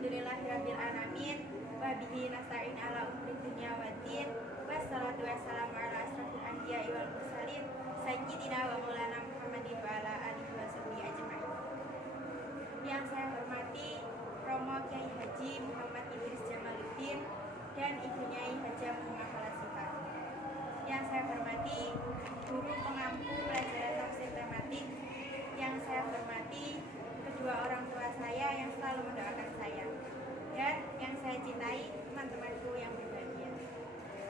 Alhamdulillahirabbil alamin wa bihi nasta'in ala umuri dunya waddin. Wassalatu wassalamu ala asrofil anbiya'i wal mursalin sayyidina wa maulana Muhammadin wa ala alihi wa sahbihi ajma'in. Yang saya hormati Romo Kiai Haji Muhammad Idris Jamaluddin dan ibunya Haja Muhammad Falasita. Yang saya hormati guru pengampu pelajaran tafsir tematik. Yang saya hormati kedua orang tua saya yang selalu mendoakan saya, dan yang saya cintai teman-temanku yang berbahagia.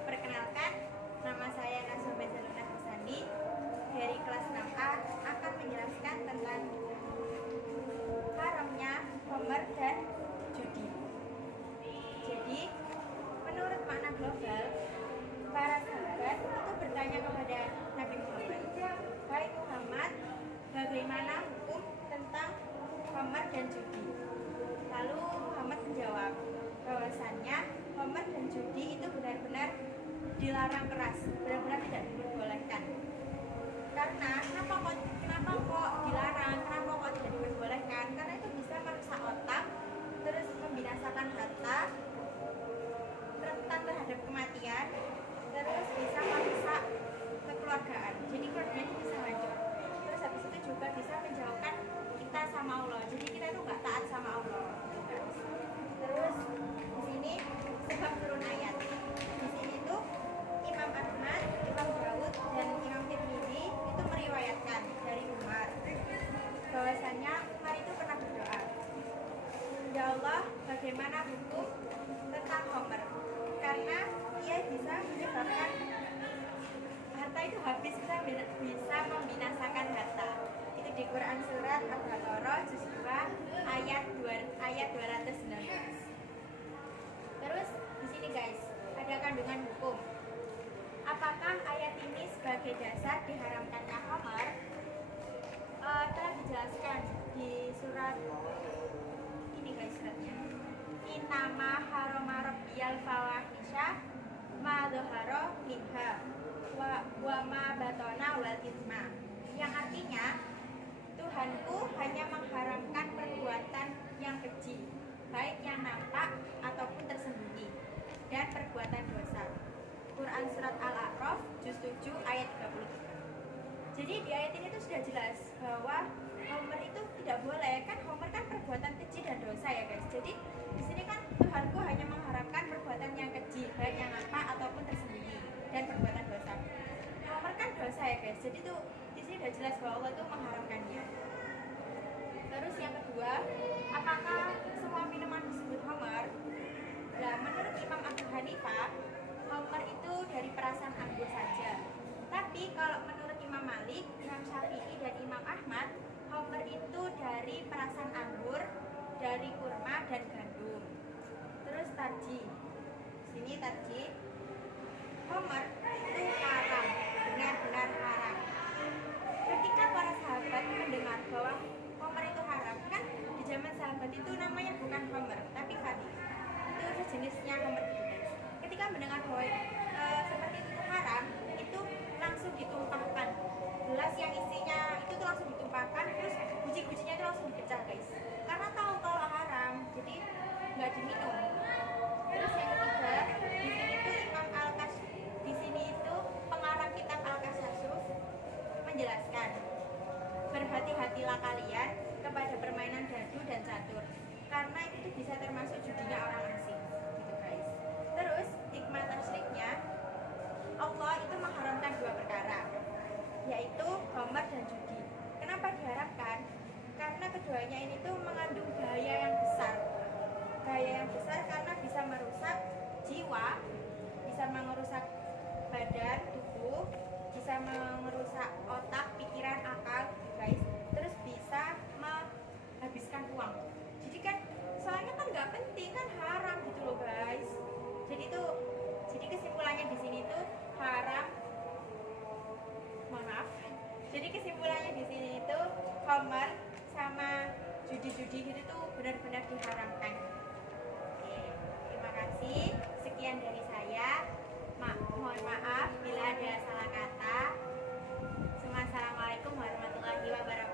Perkenalkan, nama saya Nasoma Zaluna Hasani dari kelas 6A akan menjelaskan tentang haramnya homer dan judi. Jadi, menurut makna global, para sahabat itu bertanya kepada Nabi Muhammad, "Hai Muhammad, bagaimana hukum tentang homer dan judi?" Lalu Muhammad menjawab bahwasannya homer dan judi itu benar-benar dilarang keras, benar-benar tidak diperbolehkan. Karena kenapa kok dilarang? Kenapa kok tidak diperbolehkan? Karena itu bisa merusak otak, terus membinasakan harta, rentan terhadap kematian, terus bisa merusak kekeluargaan. Jadi keluarganya bisa hancur. Terus habis itu juga bisa menjauhkan kita sama Allah. Jadi kita itu nggak taat sama Allah. Terus di sini sebab turun ayat. Di sini tuh Imam Ahmad, Imam Dawud, dan Imam Tirmidzi itu meriwayatkan dari Umar bahwasannya Umar itu pernah berdoa, "Ya Allah, bagaimana hukum tentang homer? Karena ia bisa menyebabkan harta itu habis, bisa membinasakan harta." Itu di Quran surat Al-Baqarah juz 2 ayat 219. Terus di sini guys, ada kandungan hukum. Apakah ayat ini sebagai dasar diharamkannya homer? Telah dijelaskan di surat ini guys, suratnya. Innama harama rabbiyal fawahisha ma dhahara minha wa ma batona wal ithma. Yang artinya, Tuhanku hanya mengharamkan perbuatan yang keji, baik yang nampak ataupun tersembunyi, dan perbuatan dosa. Quran surat Al-A'raf juz 7 ayat 33. Jadi di ayat ini tuh sudah jelas bahwa homer itu tidak boleh. Kan homer kan perbuatan keji dan dosa ya guys. Jadi di sini kan Tuhanku hanya mengharamkan perbuatan yang keji, baik yang nampak ataupun tersembunyi, dan perbuatan dosa. Homer kan dosa ya guys. Jadi tuh di sini sudah jelas bahwa Allah itu mengharamkannya. Terus yang kedua, apakah semua minuman disebut homer? Nah, menurut Imam Abu Hanifah, homer itu dari perasan anggur saja. Tapi kalau menurut Imam Malik, Imam Syafi'i, dan Imam Ahmad, homer itu dari perasan anggur, dari kurma dan gandum. Terus tarji. Sini tarji. Homer itu haram, benar-benar haram. Ketika para sahabat mendengar bahwa homer itu haram, kan di zaman sahabat itu namanya bukan homer, tapi fatih. Itu jenisnya homer gitu guys. Ketika mendengar bahwa seperti itu haram, itu langsung ditumpahkan. Gelas yang isinya itu tuh langsung ditumpahkan, terus biji-bijinya itu langsung dipecah guys. Karena tahu kalau haram, jadi nggak diminum. Terus yang ketiga, di sini tuh Imam di sini itu pengarang kitab Al-Kasasuf menjelaskan, berhati-hatilah kalian kepada permainan dadu dan catur, karena itu bisa termasuk judinya orang asing gitu guys. Terus hikmah tasyriknya, Allah itu mengharamkan dua perkara, yaitu homer dan judi. Kenapa diharapkan? Karena keduanya ini tuh mengandung bahaya yang besar. Bahaya yang besar karena bisa merusak jiwa, bisa merusak badan, tubuh, bisa merusak otak, pikiran, akal guys. Terus bisa menghabiskan uang. Jadi kan soalnya kan nggak penting, kan haram gitu loh guys. Jadi kesimpulannya di sini tuh haram. Mohon maaf. Jadi kesimpulannya di sini itu homer sama judi-judi itu tuh benar-benar diharamkan. Oke, terima kasih. Sekian dari saya. Mohon maaf bila ada salah kata. Assalamualaikum warahmatullahi wabarakatuh.